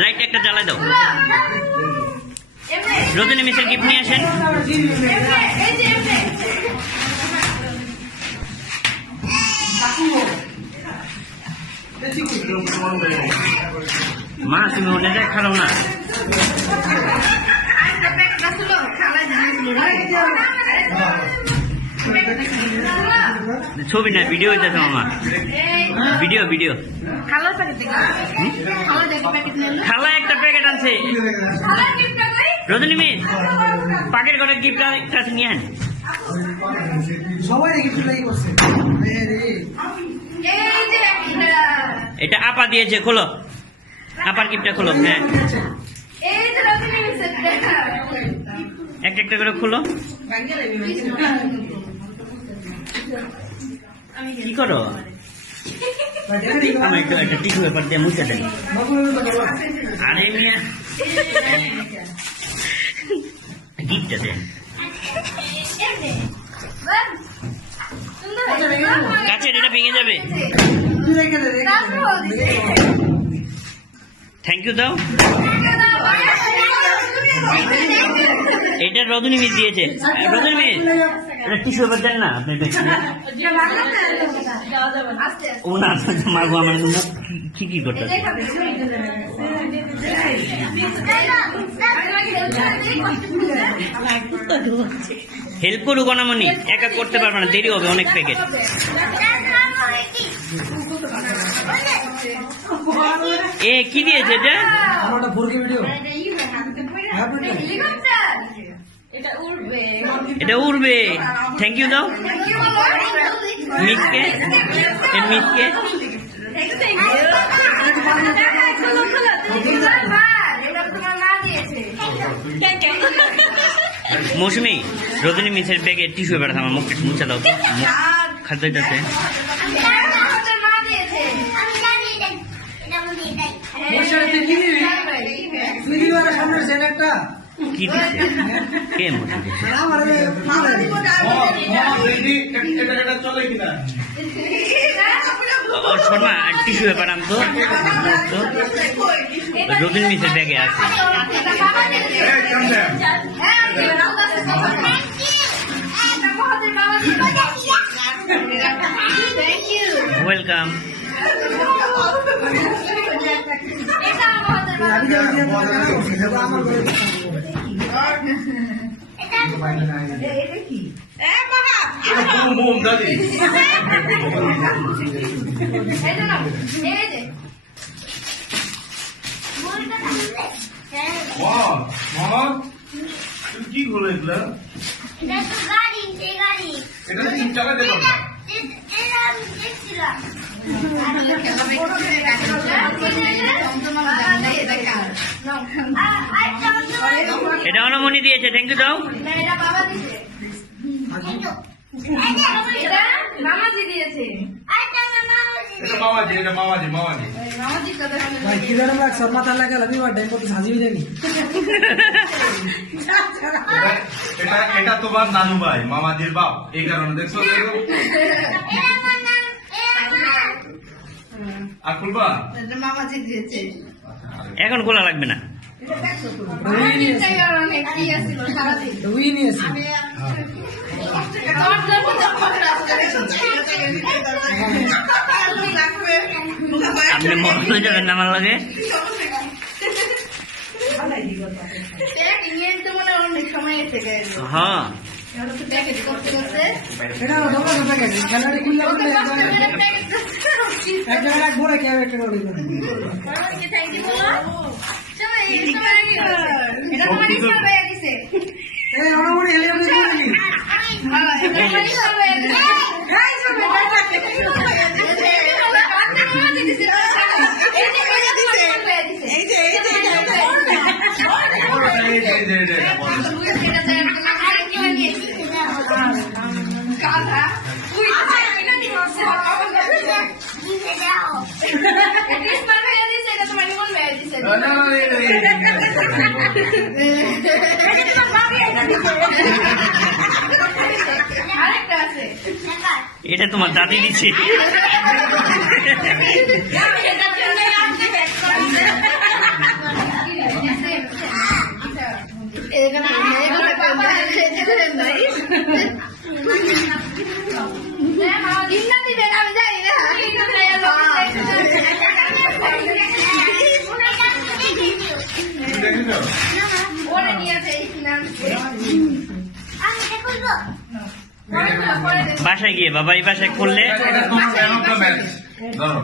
Light একটা জ্বালাই দাও। রজনী মিসের গিফট নিয়ে আসেন। মা তুমি ওনে যায় খাও না। ছবি না ভিডিও হইতেছে মামা, ভিডিও ভিডিও। খালা একটা প্যাকেট আনছে। রজনী মিস পাকেট করে গিফট একটা নিয়ে আন। এটা আপা দিয়েছে, খোলো আপার গিফটটা খোলো। হ্যাঁ একটা একটা করে খোলো। কি করো? একটা টিস্যু পেপার দিয়ে মুছে দেন। আরে মিয়া গিফটটা দেন। কাছের এটা ভেঙে যাবে। থ্যাংক ইউ দাও। এটা রজনী মিস দিয়েছে। রজনী মিস এটা টিস্যু পেপার দেন না আপনি। ও না মাগো আমার কি কি করতে হেল্প করুক অনামনি, একা করতে পারবে না, দেরি হবে অনেক প্যাকেট। এ কি দিয়েছে এটা? এটা উড়বে। থ্যাংক ইউ দাও মিসকে। মিসকে মৌসুমি রজনী মিসের ব্যাগে টিস্যু পেপার আমার মুখ মুছে দাও তো, খাদ্য যাচ্ছে। কি দিচ্ছে কে মুছে দিচ্ছে? শর্মা টিস্যু পেপার আনতো, রজনী মিসের ব্যাগে আছে। ওয়েলকাম। কি হলো এগুলা? এটা 3 টাকা দেবো না। এটা অনমনি দিয়েছে। থ্যাংক ইউ দাও। মামাজি দিয়েছে। এটা মামাজি, এটা মামাজি মামাজি। ভাই কি জানো না শর্মা তার লাগা লাগি ওর ডাইমো তো সাজিয়ে দেনি। এটা তোমার নানু ভাই, মামাজির বাপ, এই কারণে দেখছো। আর খুলবা? মামাজি দিয়েছে। এখন খোলা লাগবে না। আপনি মনে যাবেন না আমার লাগে। হ্যাঁ এটা তোমার দাদি দিচ্ছে। বাসায় গিয়ে বাবা এই বাসায় খুললে এটা তোমার ম্যান অফ দ্য ম্যাচ ধরো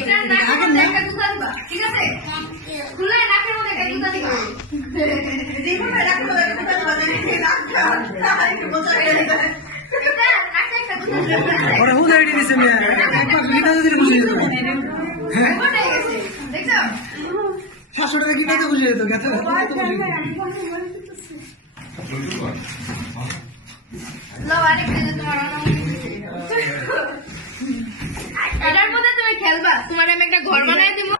এটা নাকের মধ্যে একটা জুতা দিবা, ঠিক আছে? খুলে নাকের মধ্যে একটা জুতা দিবা। এটা নাকে একটা জুতা দিবা। ওরা হুদ আইডি দিছে মিয়া একবার গিটা যদি খুশি যেত হ্যাঁ ওটা গেছে, দেখছো? 500 টাকা গিটা তো খুশি যেত গেছে লাও, আরেকটা যে তোমার এটার মধ্যে তুমি খেলবা, তোমার আমি একটা ঘর বানাই দিব।